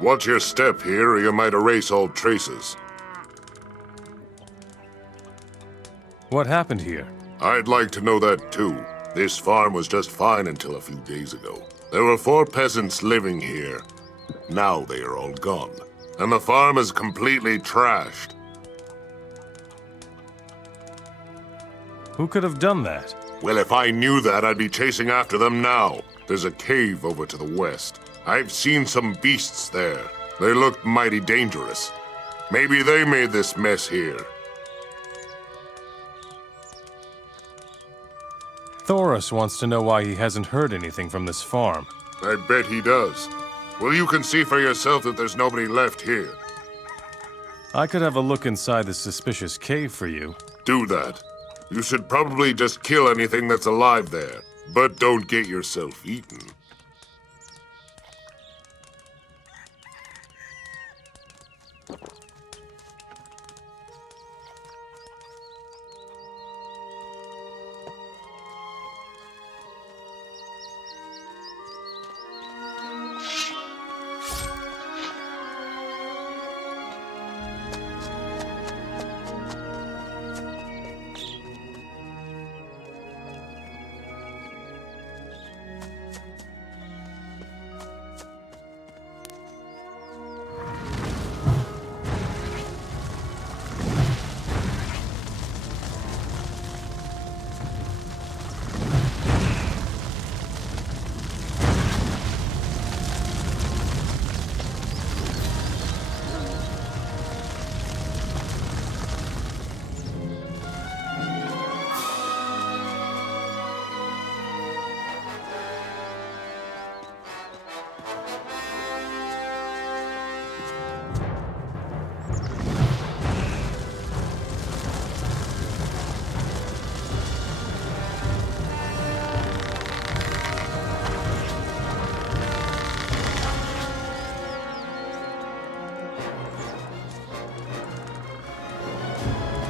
Watch your step here, or you might erase all traces. What happened here? I'd like to know that too. This farm was just fine until a few days ago. There were 4 peasants living here. Now they are all gone. And the farm is completely trashed. Who could have done that? Well, if I knew that, I'd be chasing after them now. There's a cave over to the west. I've seen some beasts there. They looked mighty dangerous. Maybe they made this mess here. Thoros wants to know why he hasn't heard anything from this farm. I bet he does. Well, you can see for yourself that there's nobody left here. I could have a look inside this suspicious cave for you. Do that. You should probably just kill anything that's alive there. But don't get yourself eaten.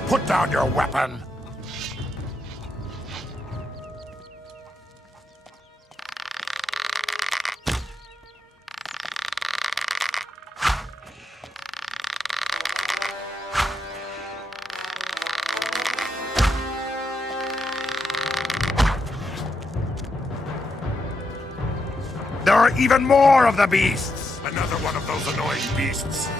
Put down your weapon! There are even more of the beasts! Another one of those annoying beasts.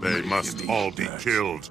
They must all be killed.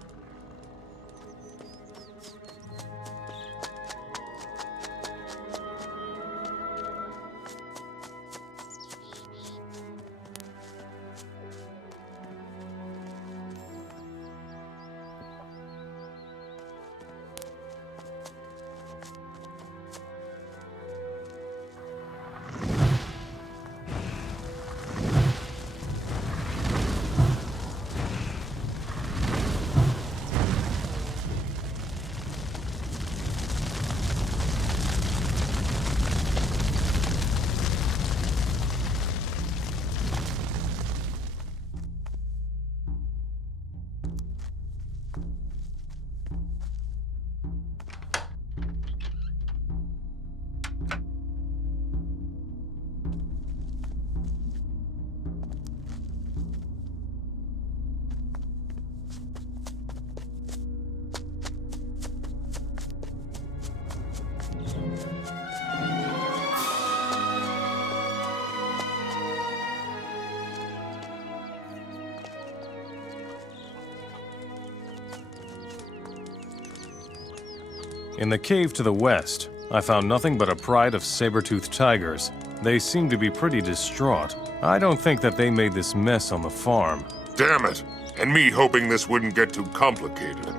In the cave to the west, I found nothing but a pride of saber-toothed tigers. They seem to be pretty distraught. I don't think that they made this mess on the farm. Damn it! And me hoping this wouldn't get too complicated.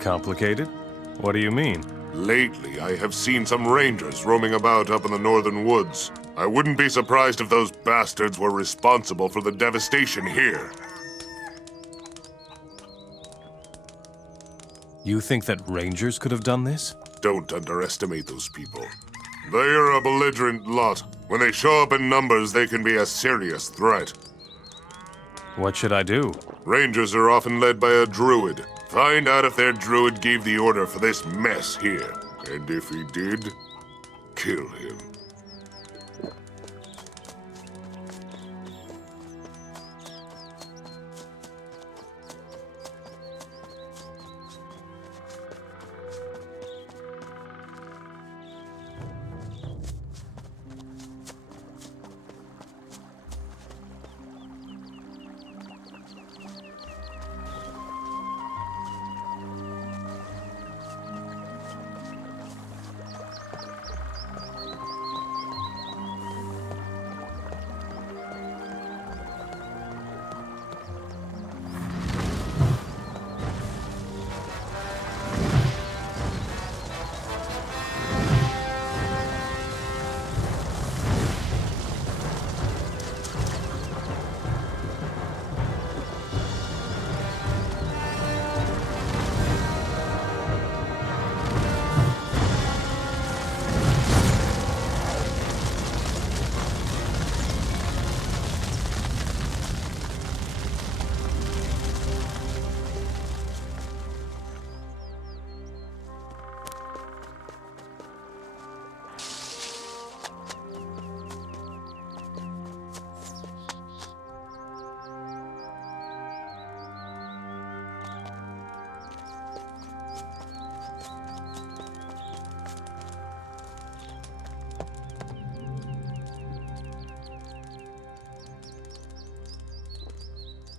Complicated? What do you mean? Lately, I have seen some rangers roaming about up in the northern woods. I wouldn't be surprised if those bastards were responsible for the devastation here. You think that rangers could have done this? Don't underestimate those people. They are a belligerent lot. When they show up in numbers, they can be a serious threat. What should I do? Rangers are often led by a druid. Find out if their druid gave the order for this mess here. And if he did, kill him.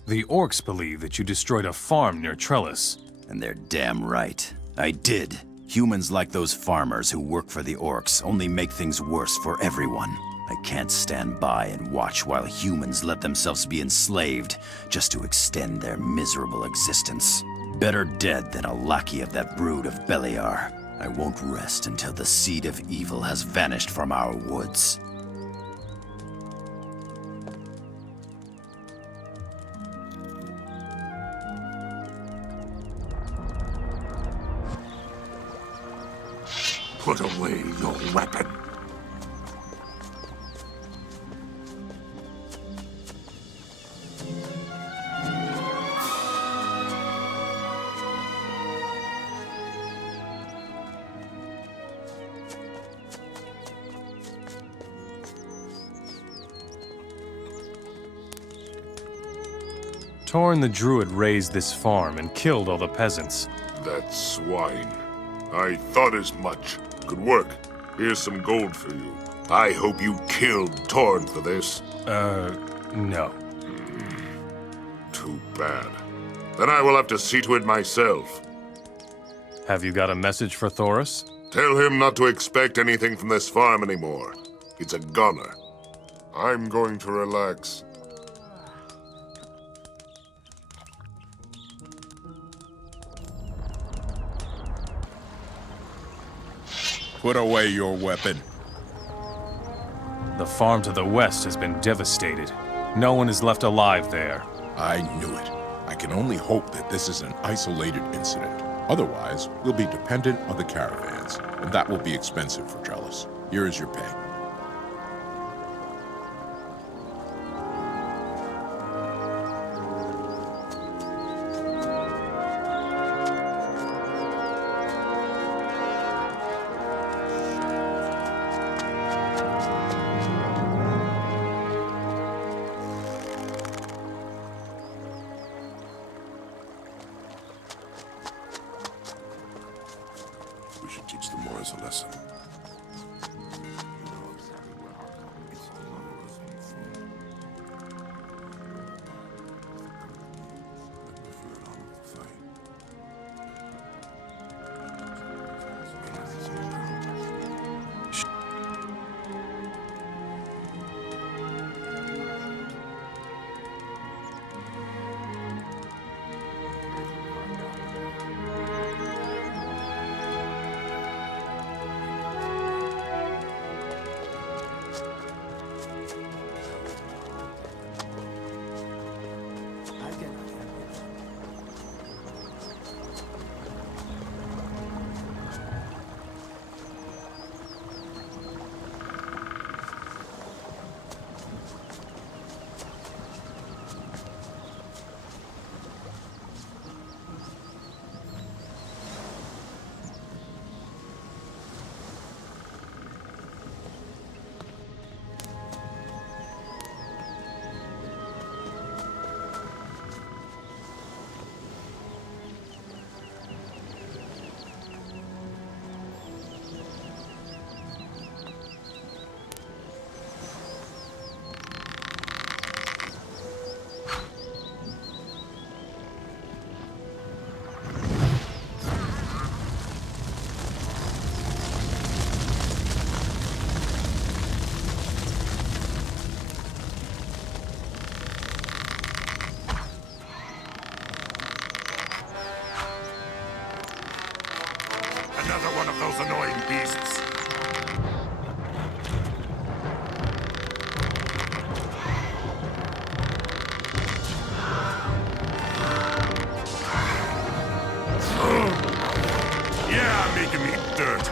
The orcs believe that you destroyed a farm near Trellis. And they're damn right. I did. Humans like those farmers who work for the orcs only make things worse for everyone. I can't stand by and watch while humans let themselves be enslaved just to extend their miserable existence. Better dead than a lackey of that brood of Beliar. I won't rest until the seed of evil has vanished from our woods. Put away your weapon. Torn the Druid razed this farm and killed all the peasants. That swine. I thought as much. Good work. Here's some gold for you. I hope you killed Torn for this. No. Too bad. Then I will have to see to it myself. Have you got a message for Thoris? Tell him not to expect anything from this farm anymore. It's a goner. I'm going to relax. Put away your weapon. The farm to the west has been devastated. No one is left alive there. I knew it. I can only hope that this is an isolated incident. Otherwise, we'll be dependent on the caravans, and that will be expensive for Trellis. Here is your pay. We should teach them more as a lesson. those annoying beasts. Yeah, making me dirt.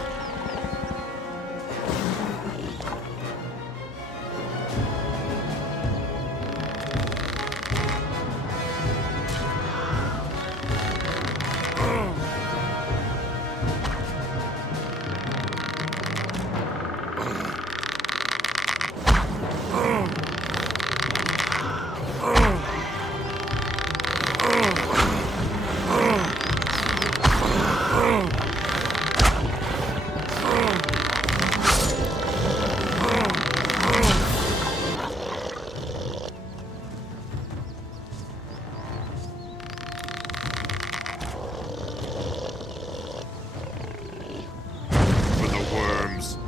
For the worms.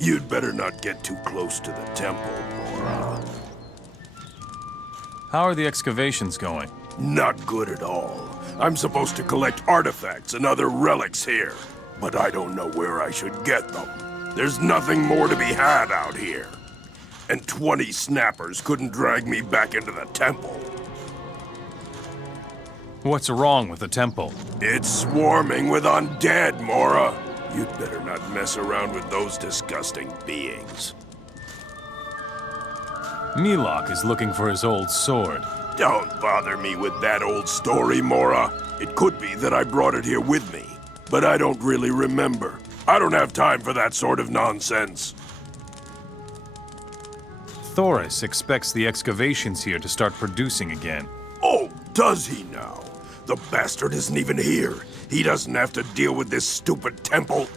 You'd better not get too close to the temple, Mora. How are the excavations going? Not good at all. I'm supposed to collect artifacts and other relics here, but I don't know where I should get them. There's nothing more to be had out here. And 20 snappers couldn't drag me back into the temple. What's wrong with the temple? It's swarming with undead, Mora. You'd better not mess around with those disgusting beings. Milok is looking for his old sword. Don't bother me with that old story, Mora. It could be that I brought it here with me, but I don't really remember. I don't have time for that sort of nonsense. Thoris expects the excavations here to start producing again. Oh, does he now? The bastard isn't even here. He doesn't have to deal with this stupid temple.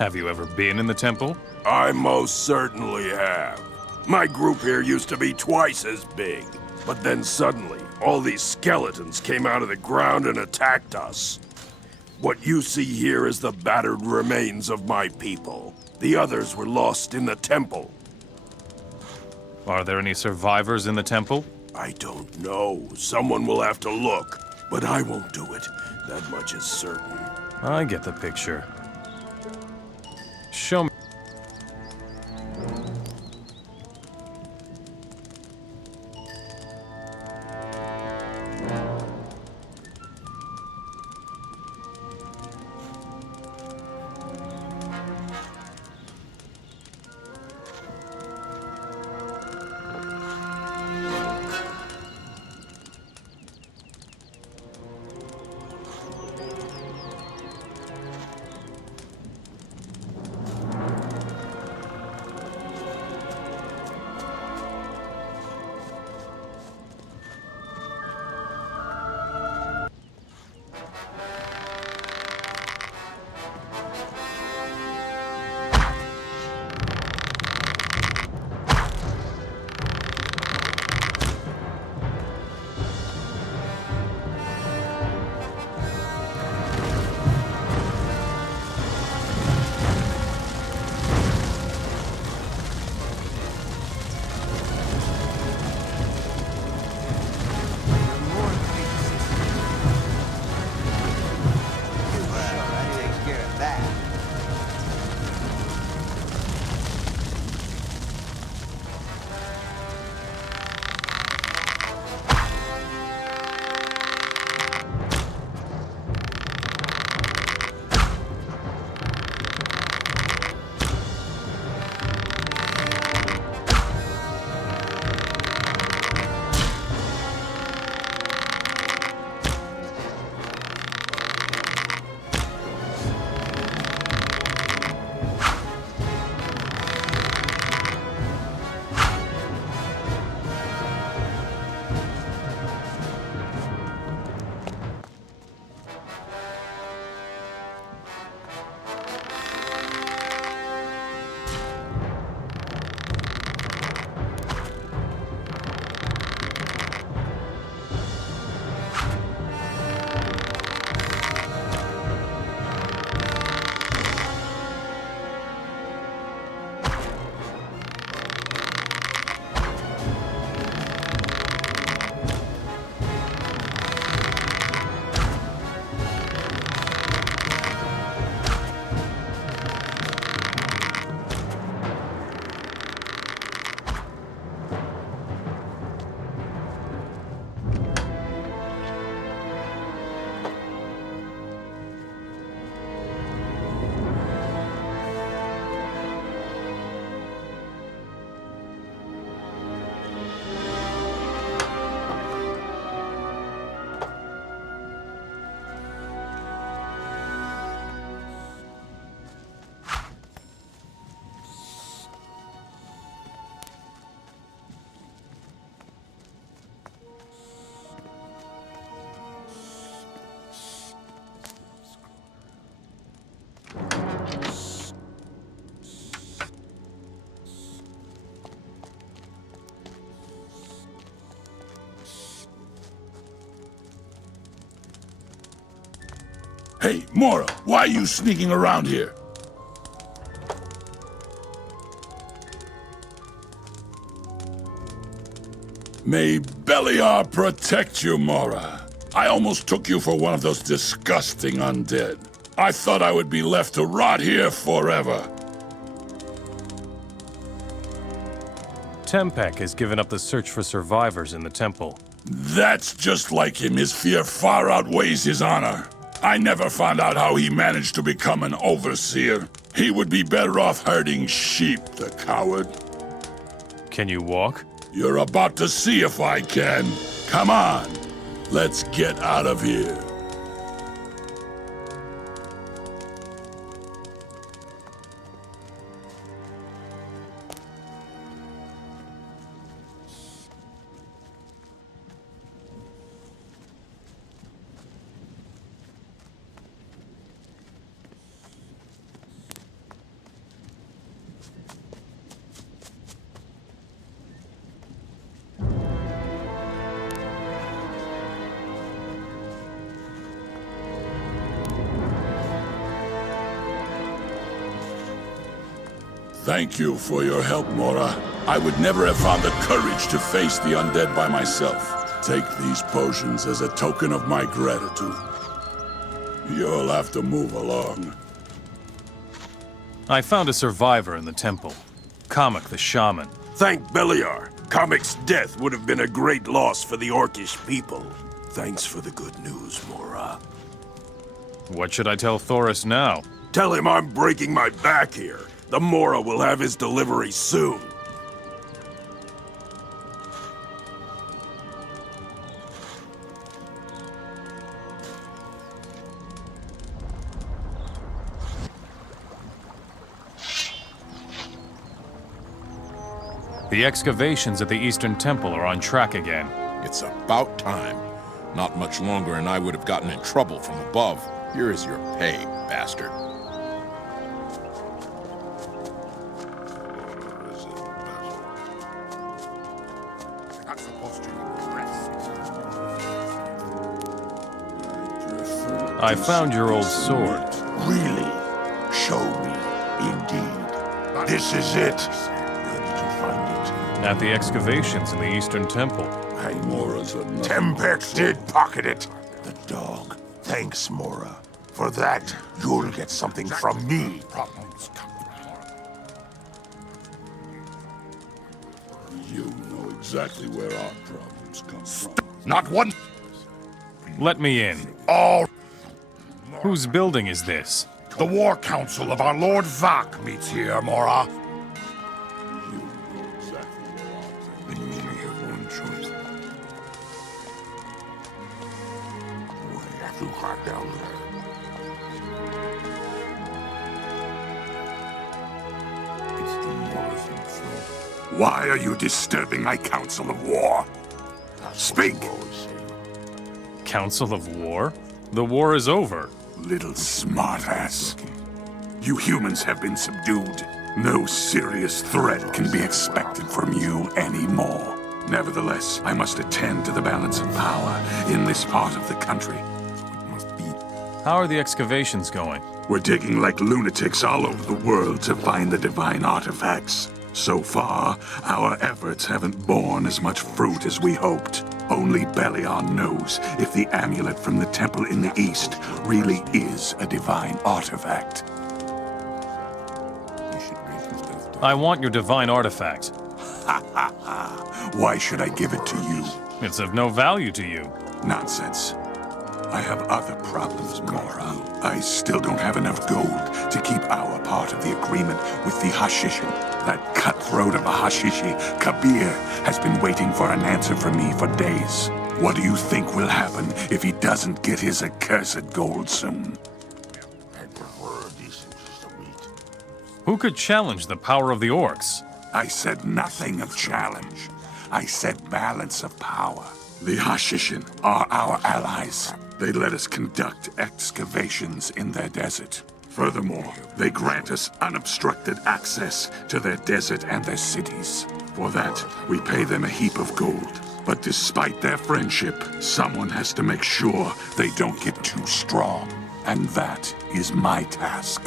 Have you ever been in the temple? I most certainly have. My group here used to be twice as big. But then suddenly, all these skeletons came out of the ground and attacked us. What you see here is the battered remains of my people. The others were lost in the temple. Are there any survivors in the temple? I don't know. Someone will have to look. But I won't do it. That much is certain. I get the picture. Show me. Hey, Mora, why are you sneaking around here? May Beliar protect you, Mora. I almost took you for one of those disgusting undead. I thought I would be left to rot here forever. Tempek has given up the search for survivors in the temple. That's just like him. His fear far outweighs his honor. I never found out how he managed to become an overseer. He would be better off herding sheep, the coward. Can you walk? You're about to see if I can. Come on, let's get out of here. Thank you for your help, Mora. I would never have found the courage to face the undead by myself. Take these potions as a token of my gratitude. You'll have to move along. I found a survivor in the temple. Kamek the shaman. Thank Beliar. Kamek's death would have been a great loss for the Orcish people. Thanks for the good news, Mora. What should I tell Thoris now? Tell him I'm breaking my back here. The Mora will have his delivery soon. The excavations at the Eastern Temple are on track again. It's about time. Not much longer and I would have gotten in trouble from above. Here is your pay, bastard. I found your old sword. Really? Show me, indeed. This is it. Where did you find it? At the excavations in the Eastern Temple. Mora's enough. Tempek did pocket it. The dog. Thanks, Mora. For that, you'll get something from me. You know exactly where our problems come from. Not one. Let me in. All. Whose building is this? The War Council of our Lord Vak meets here, Mora. You know exactly where our Then you only have one choice. We have to crack down there. It's the Mora's influence. Why are you disturbing my Council of War? Speak! Council of War? The war is over. Little smartass. You humans have been subdued. No serious threat can be expected from you anymore. Nevertheless, I must attend to the balance of power in this part of the country. It must be. How are the excavations going? We're digging like lunatics all over the world to find the divine artifacts. So far, our efforts haven't borne as much fruit as we hoped. Only Beliar knows if the amulet from the temple in the east really is a divine artifact. I want your divine artifact. Why should I give it to you? It's of no value to you. Nonsense. I have other problems, Mora. I still don't have enough gold to keep our part of the agreement with the Hashishin. That cutthroat of a Hashishi, Kabir, has been waiting for an answer from me for days. What do you think will happen if he doesn't get his accursed gold soon? I prefer a decent piece of meat. Who could challenge the power of the orcs? I said nothing of challenge. I said balance of power. The Hashishin are our allies. They let us conduct excavations in their desert. Furthermore, they grant us unobstructed access to their desert and their cities. For that, we pay them a heap of gold. But despite their friendship, someone has to make sure they don't get too strong. And that is my task.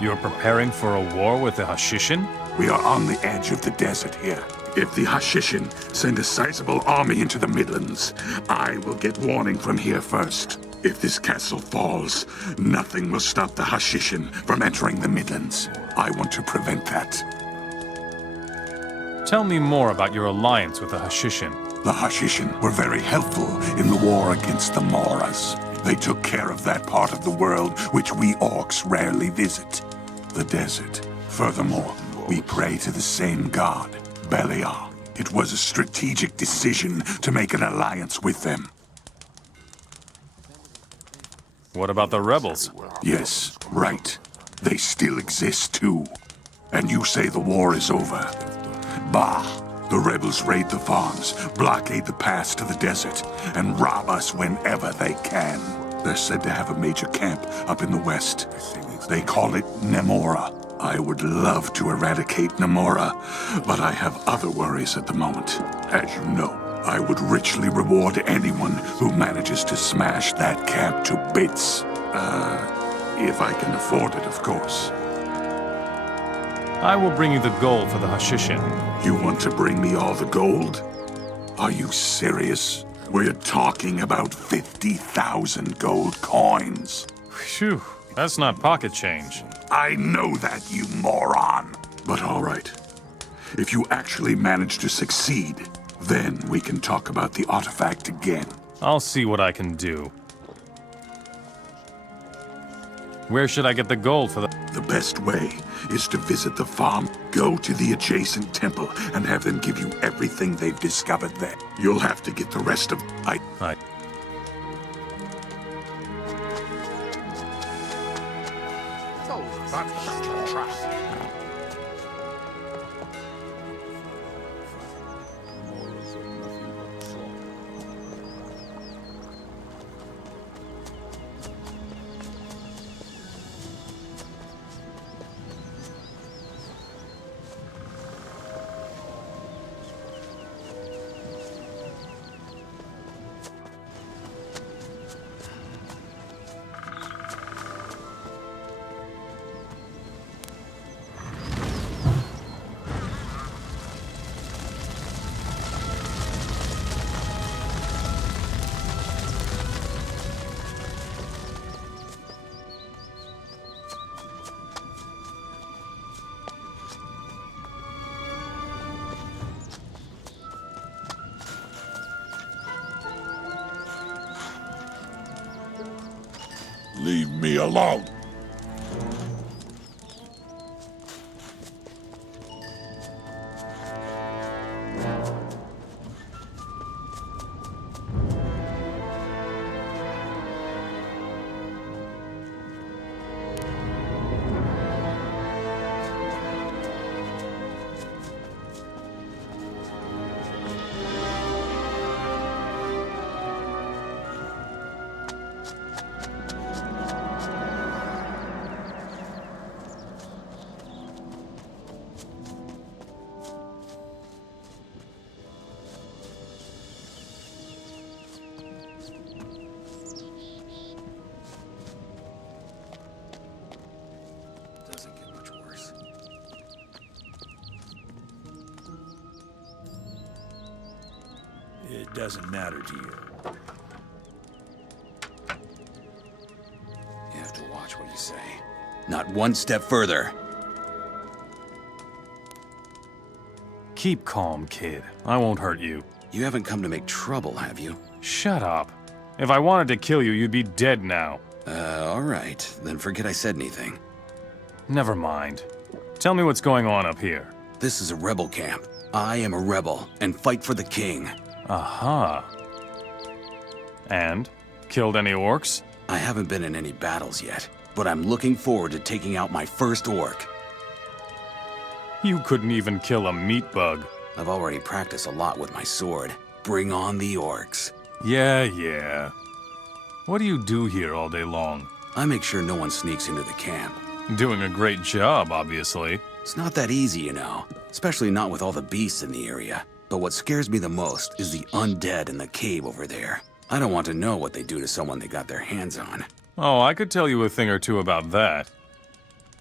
You're preparing for a war with the Hashishin? We are on the edge of the desert here. If the Hashishin send a sizable army into the Midlands, I will get warning from here first. If this castle falls, nothing will stop the Hashishin from entering the Midlands. I want to prevent that. Tell me more about your alliance with the Hashishin. The Hashishin were very helpful in the war against the Moras. They took care of that part of the world which we orcs rarely visit, the desert. Furthermore, we pray to the same god, Beliar. It was a strategic decision to make an alliance with them. What about the rebels? Yes, right. They still exist too. And you say the war is over. Bah! The rebels raid the farms, blockade the pass to the desert, and rob us whenever they can. They're said to have a major camp up in the west. They call it Nemora. I would love to eradicate Nemora, but I have other worries at the moment. As you know, I would richly reward anyone who manages to smash that camp to bits. If I can afford it, of course. I will bring you the gold for the Hashishin. You want to bring me all the gold? Are you serious? We're talking about 50,000 gold coins. Phew, that's not pocket change. I know that, you moron. But all right. If you actually manage to succeed, then we can talk about the artifact again. I'll see what I can do. Where should I get the gold for the... The best way is to visit the farm, go to the adjacent temple, and have them give you everything they've discovered there. You'll have to get the rest of... Leave me alone. It doesn't matter to you. You have to watch what you say. Not one step further. Keep calm, kid. I won't hurt you. You haven't come to make trouble, have you? Shut up. If I wanted to kill you, you'd be dead now. All right. Then forget I said anything. Never mind. Tell me what's going on up here. This is a rebel camp. I am a rebel, and fight for the king. Aha. And? Killed any orcs? I haven't been in any battles yet, but I'm looking forward to taking out my first orc. You couldn't even kill a meat bug. I've already practiced a lot with my sword. Bring on the orcs. Yeah. What do you do here all day long? I make sure no one sneaks into the camp. Doing a great job, obviously. It's not that easy, you know, especially not with all the beasts in the area. But what scares me the most is the undead in the cave over there. I don't want to know what they do to someone they got their hands on. Oh, I could tell you a thing or two about that.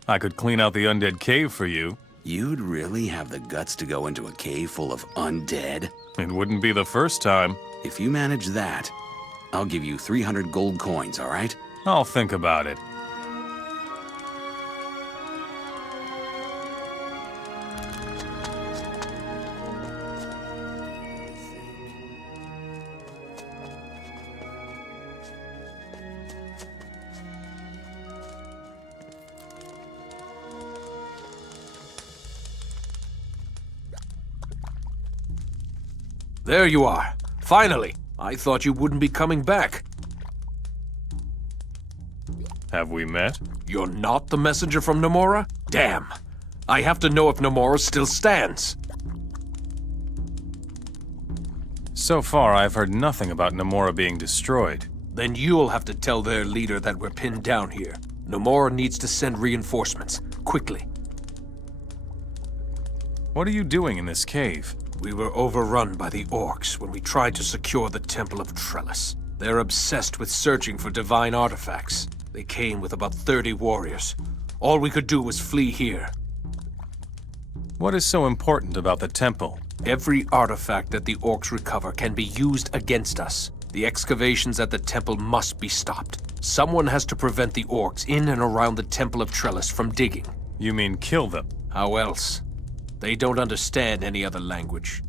I could clean out the undead cave for you. You'd really have the guts to go into a cave full of undead? It wouldn't be the first time. If you manage that, I'll give you 300 gold coins, all right? I'll think about it. There you are. Finally. I thought you wouldn't be coming back. Have we met? You're not the messenger from Nomura? Damn. I have to know if Nomura still stands. So far, I've heard nothing about Nomura being destroyed. Then you'll have to tell their leader that we're pinned down here. Nomura needs to send reinforcements. Quickly. What are you doing in this cave? We were overrun by the orcs when we tried to secure the Temple of Trellis. They're obsessed with searching for divine artifacts. They came with about 30 warriors. All we could do was flee here. What is so important about the temple? Every artifact that the orcs recover can be used against us. The excavations at the temple must be stopped. Someone has to prevent the orcs in and around the Temple of Trellis from digging. You mean kill them? How else? They don't understand any other language.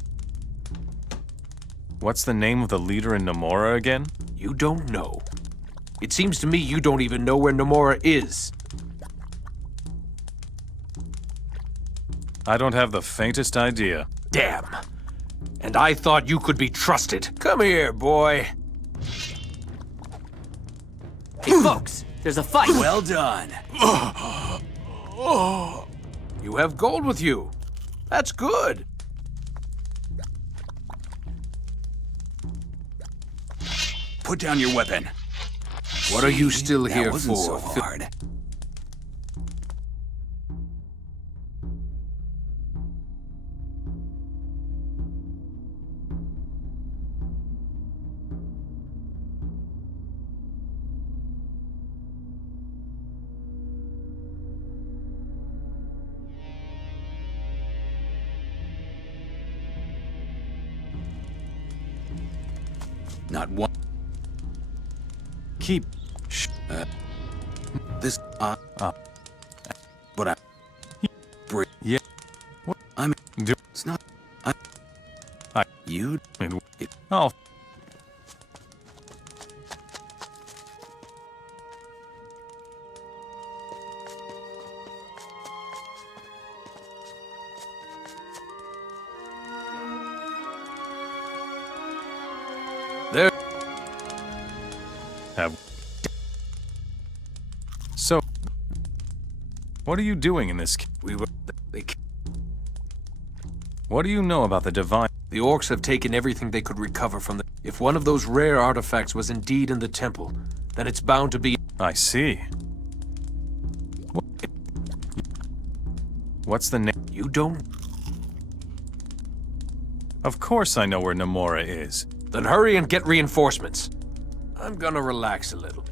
What's the name of the leader in Nomura again? You don't know. It seems to me you don't even know where Nomura is. I don't have the faintest idea. Damn. And I thought you could be trusted. Come here, boy. Hey, folks, there's a fight. Well done. You have gold with you. That's good. Put down your weapon. What are you still That here wasn't for? so hard. Not one. Keep. This. But I. Yeah. What? I'm. Do. It's not. I. You. Oh. There. Have. So. What are you doing in this? We were. What do you know about the divine? The orcs have taken everything they could recover from the. If one of those rare artifacts was indeed in the temple, then it's bound to be. I see. What's the name? You don't. Of course I know where Nomura is. Then hurry and get reinforcements. I'm gonna relax a little.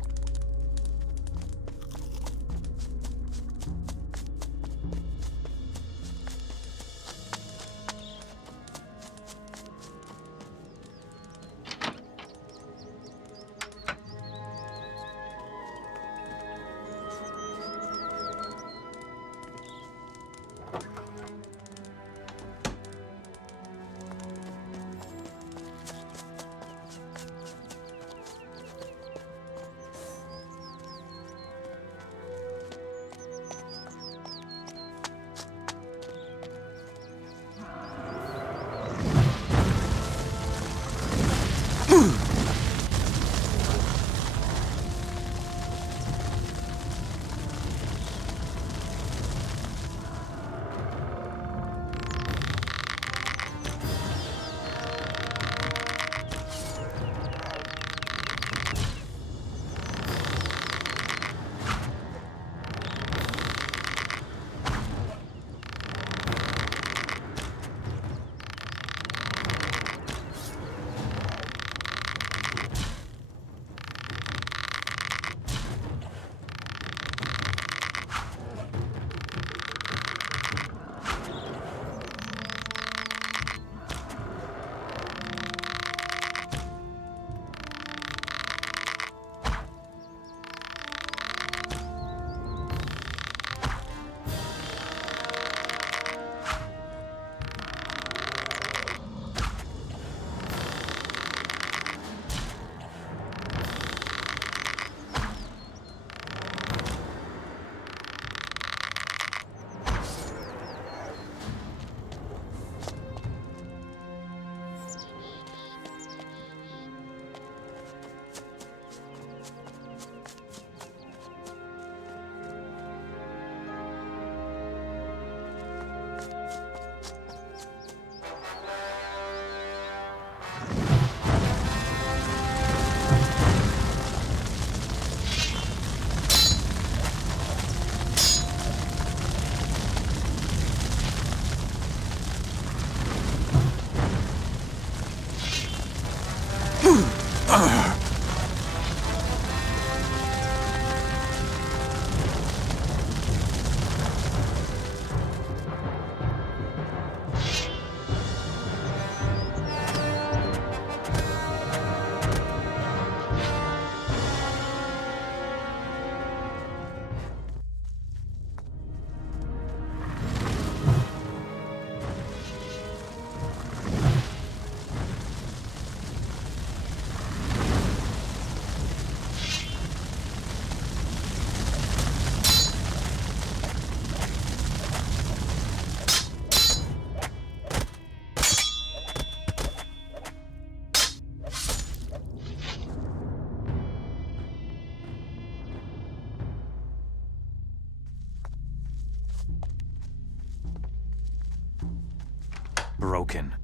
Broken.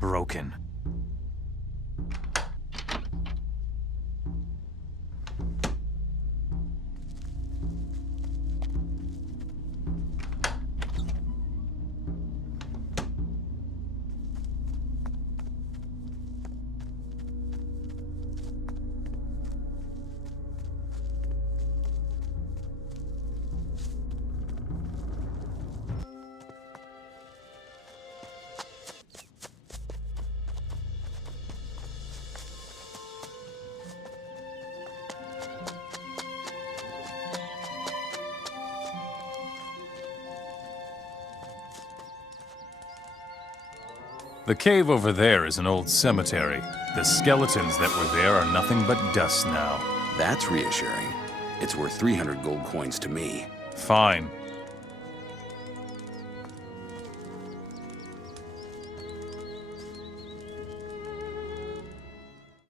Broken. The cave over there is an old cemetery. The skeletons that were there are nothing but dust now. That's reassuring. It's worth 300 gold coins to me. Fine.